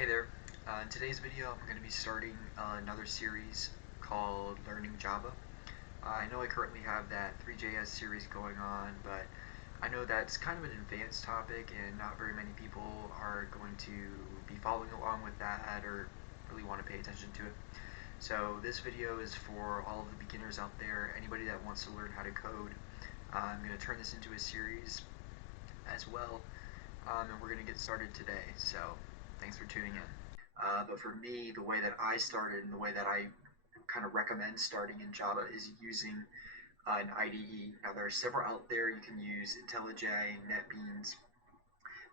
Hey there. In today's video, I'm going to be starting another series called Learning Java. I know I currently have that 3JS series going on, but I know that's kind of an advanced topic and not very many people are going to be following along with that or really want to pay attention to it. So this video is for all of the beginners out there, anybody that wants to learn how to code. I'm going to turn this into a series as well, and we're going to get started today. So thanks for tuning in. But for me, the way that I started and the way that I kind of recommend starting in Java is using an IDE. Now there are several out there. You can use IntelliJ, NetBeans.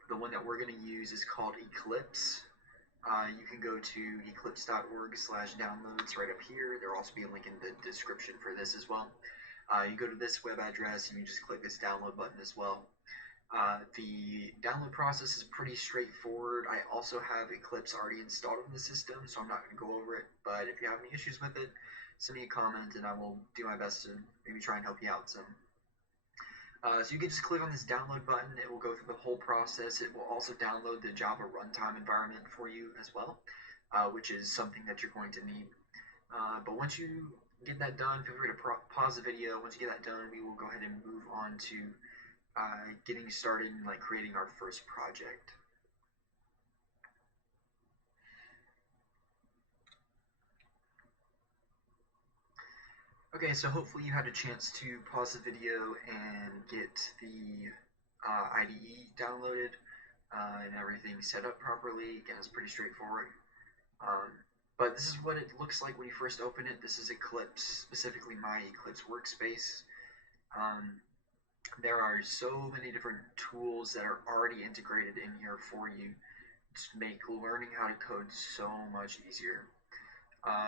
The one that we're going to use is called Eclipse. You can go to eclipse.org/downloads right up here. There will also be a link in the description for this as well. You go to this web address and you just click this download button as well. The download process is pretty straightforward. I also have Eclipse already installed on the system, so I'm not going to go over it, but if you have any issues with it, send me a comment and I will do my best to maybe try and help you out some. So you can just click on this download button. It will go through the whole process. It will also download the Java runtime environment for you as well, which is something that you're going to need. But once you get that done, feel free to pause the video. Once you get that done, we will go ahead and move on to getting started and creating our first project. Okay, so hopefully you had a chance to pause the video and get the IDE downloaded and everything set up properly. Again, it's pretty straightforward. But this is what it looks like when you first open it. This is Eclipse, specifically my Eclipse workspace. There are so many different tools that are already integrated in here for you to make learning how to code so much easier.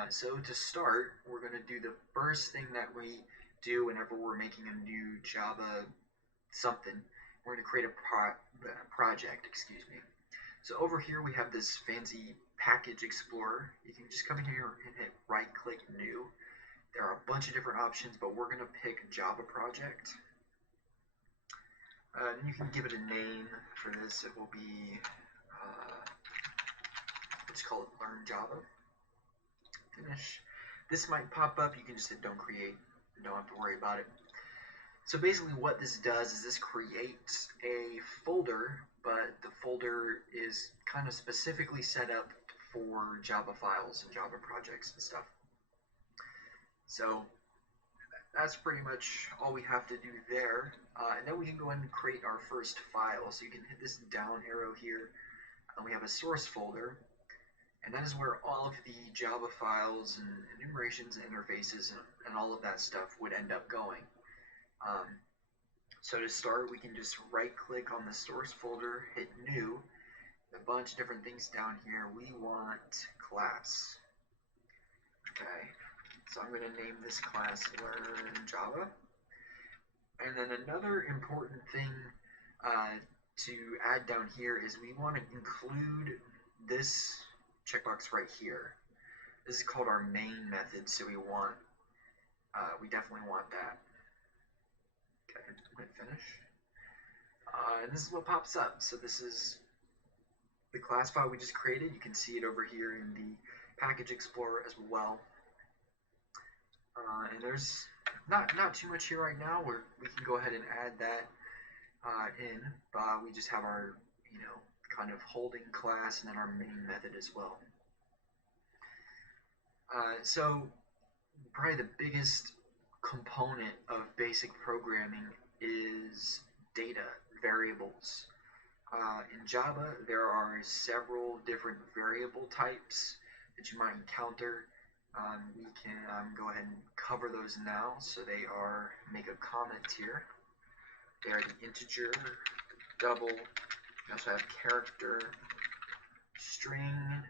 So to start, we're going to do the first thing that we do whenever we're making a new Java something. We're going to create a project, excuse me. So over here we have this fancy package explorer. You can just come in here and hit right click new. There are a bunch of different options, but we're going to pick Java project. And you can give it a name for this. It will be, let's call it Learn Java. Finish. This might pop up. You can just hit don't create. You don't have to worry about it. So basically what this does is this creates a folder, but the folder is kind of specifically set up for Java files and Java projects and stuff. So that's pretty much all we have to do there. And then we can go ahead and create our first file. So you can hit this down arrow here, and we have a source folder. And that is where all of the Java files and enumerations and interfaces and all of that stuff would end up going. So to start, we can just right click on the source folder, hit new, a bunch of different things down here. We want class. Okay. So I'm going to name this class Learn Java. And then another important thing to add down here is we want to include this checkbox right here. This is called our main method, so we definitely want that. Okay, hit finish. And this is what pops up. So this is the class file we just created. You can see it over here in the package explorer as well. And there's not too much here right now. We can go ahead and add that in. We just have our kind of holding class and then our main method as well. So probably the biggest component of basic programming is data, variables. In Java, there are several different variable types that you might encounter. We can go ahead and cover those now. So they are, make a comment here. They are the integer, double, we also have character, string,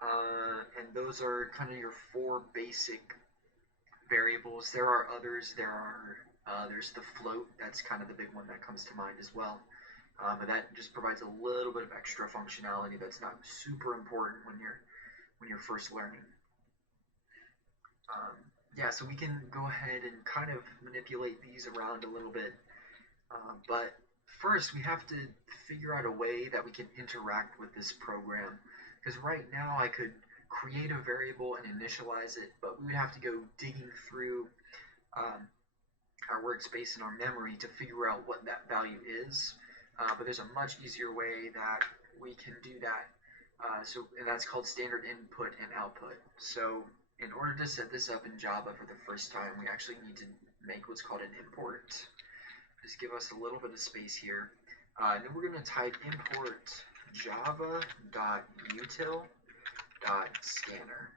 and those are kind of your four basic variables. There are others. There's the float. That's kind of the big one that comes to mind as well. But that just provides a little bit of extra functionality that's not super important when you're first learning. Yeah, so we can go ahead and kind of manipulate these around a little bit. But first we have to figure out a way that we can interact with this program. Because right now I could create a variable and initialize it, but we would have to go digging through um, our workspace and our memory to figure out what that value is. But there's a much easier way that we can do that. And that's called standard input and output. So in order to set this up in Java for the first time, we actually need to make what's called an import. Just give us a little bit of space here. And then we're going to type import java.util.scanner.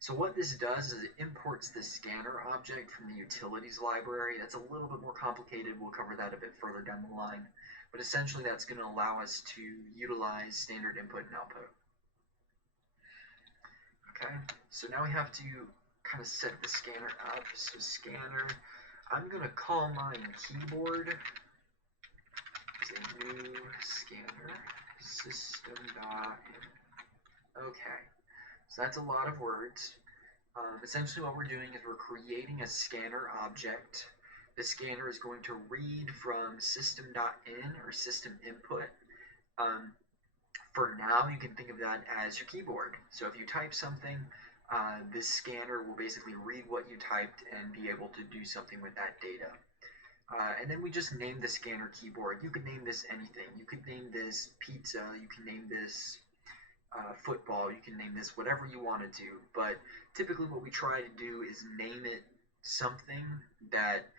So what this does is it imports the scanner object from the utilities library. That's a little bit more complicated. We'll cover that a bit further down the line. But essentially that's going to allow us to utilize standard input and output. Okay, so now we have to kind of set the scanner up. So scanner, I'm going to call mine keyboard. It's a new scanner system.in. Okay, so that's a lot of words. Essentially what we're doing is we're creating a scanner object. The scanner is going to read from system.in or system input. For now, you can think of that as your keyboard. So if you type something, this scanner will basically read what you typed and be able to do something with that data. And then we just name the scanner keyboard. You could name this anything. You could name this pizza. You can name this football. You can name this whatever you want to do. But typically what we try to do is name it something that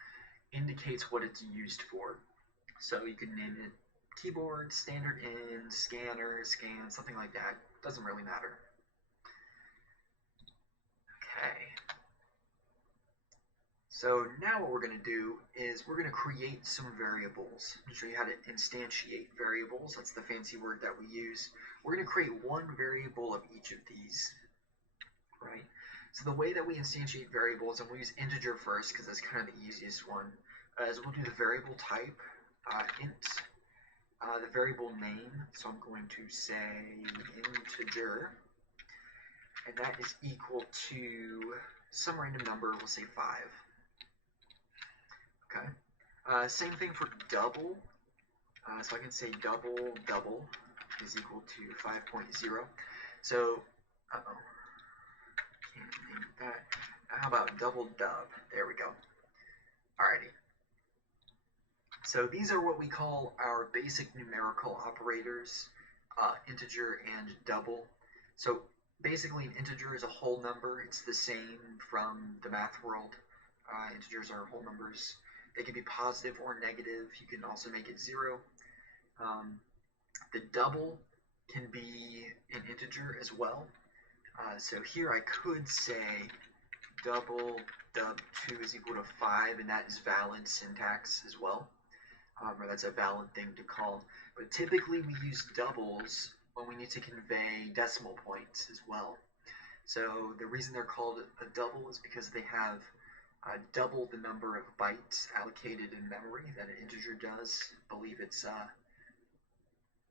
indicates what it's used for. So you can name it keyboard, standard in, scanner, scan, something like that. Doesn't really matter. Okay. So now what we're going to do is we're going to create some variables. I'll show you how to instantiate variables. That's the fancy word that we use. We're going to create one variable of each of these, right? So the way that we instantiate variables, and we'll use integer first because that's kind of the easiest one, is we'll do the variable type, int, the variable name, so I'm going to say integer, and that is equal to some random number, we'll say 5. Okay. Same thing for double, so I can say double is equal to 5.0. So, can't name that. How about double dub? There we go. Alrighty. So these are what we call our basic numerical operators, integer and double. So basically an integer is a whole number. It's the same from the math world. Integers are whole numbers. They can be positive or negative. You can also make it 0. The double can be an integer as well. So here I could say double dub2 is equal to 5, and that is valid syntax as well. Or that's a valid thing to call. But typically we use doubles when we need to convey decimal points as well. So the reason they're called a double is because they have double the number of bytes allocated in memory that an integer does. I believe it's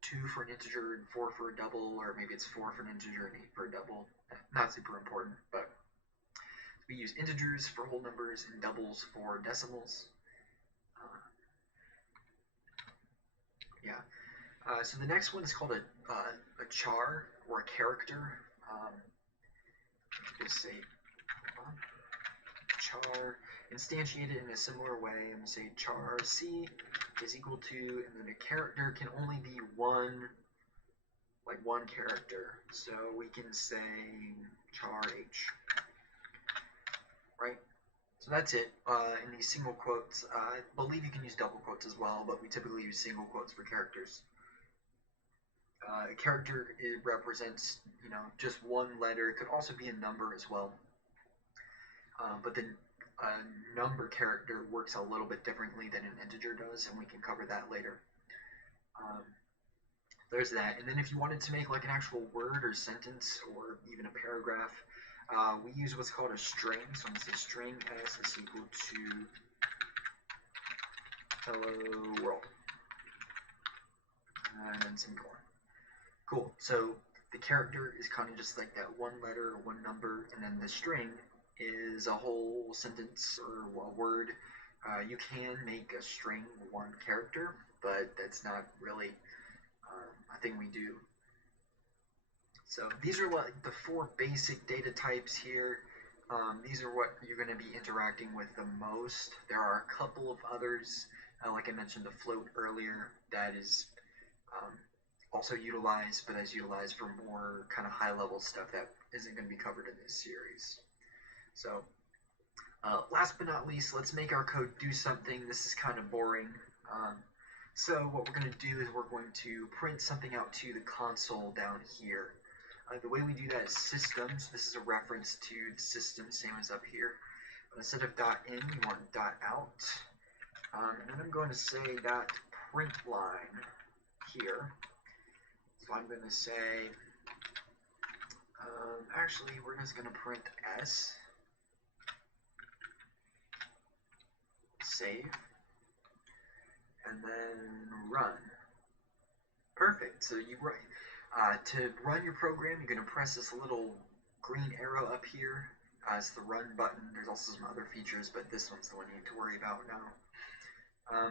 2 for an integer and 4 for a double, or maybe it's 4 for an integer and 8 for a double. Not super important, but we use integers for whole numbers and doubles for decimals. So the next one is called a char, or a character. Just say char, instantiate it in a similar way. I'm going to say char c is equal to, and then a character can only be one character. So we can say char h, right? So that's it. In these single quotes, I believe you can use double quotes as well, but we typically use single quotes for characters. A character, it represents, just one letter. It could also be a number as well. But then a number character works a little bit differently than an integer does, and we can cover that later. There's that. And then if you wanted to make like an actual word or sentence or even a paragraph, we use what's called a string. So I'm going to say string s is equal to hello world. And then semicolon. Cool. So the character is kind of just like that one letter or one number, and then the string is a whole sentence or a word. You can make a string one character. but that's not really a thing we do. So these are like the 4 basic data types here. These are what you're going to be interacting with the most. There are a couple of others, like I mentioned, the float earlier, that is also utilized, but that's utilized for more kind of high-level stuff that isn't going to be covered in this series. So last but not least, let's make our code do something. This is kind of boring. So what we're going to do is we're going to print something out to the console down here. The way we do that is systems. This is a reference to the system, same as up here. But instead of .in, we want .out. And then I'm going to say .println here. So I'm going to say, actually, we're just going to print S. Save. And then run. Perfect. So you run. To run your program, you're going to press this little green arrow up here as the run button. There's also some other features, but this one's the one you need to worry about now.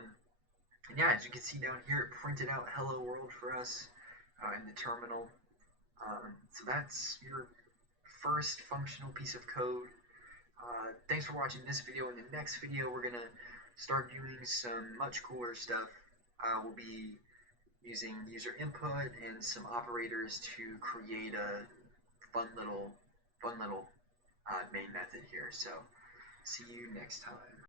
And yeah, as you can see down here, it printed out hello world for us in the terminal. So that's your first functional piece of code. Thanks for watching this video. In the next video, we're going to start doing some much cooler stuff. We'll be using user input and some operators to create a fun little main method here. So see you next time.